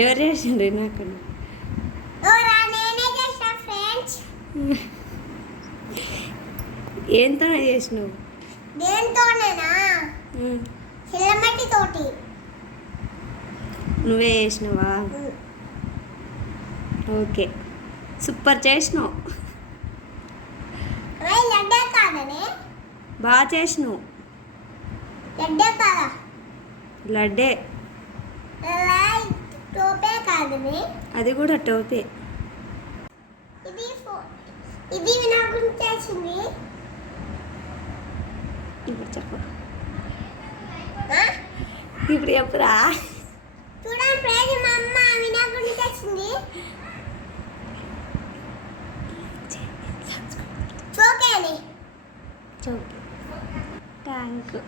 ఎవరు చేసిండ్రు నాకు ఏంతో చేసినావు? దేంతోనేనా? చిల్లమట్టి తోటి. నువ్వే చేసినావా? ఓకే, సూపర్ చేసినావు. లడ్డే కాదనే. బాగా చేసినావు. లడ్డే కాదా? లడ్డే. టోపే కాదనే. అది కూడా టోపే. ఇది వినాయకుడు చేసింది. ఇప్పుడు చెప్పు, ఇప్పుడు చెప్పురా. చూడండి ఫ్రెండ్స్, మా అమ్మ వినాయకుడు చేసింది. ఓకే అని. Okay, thank you.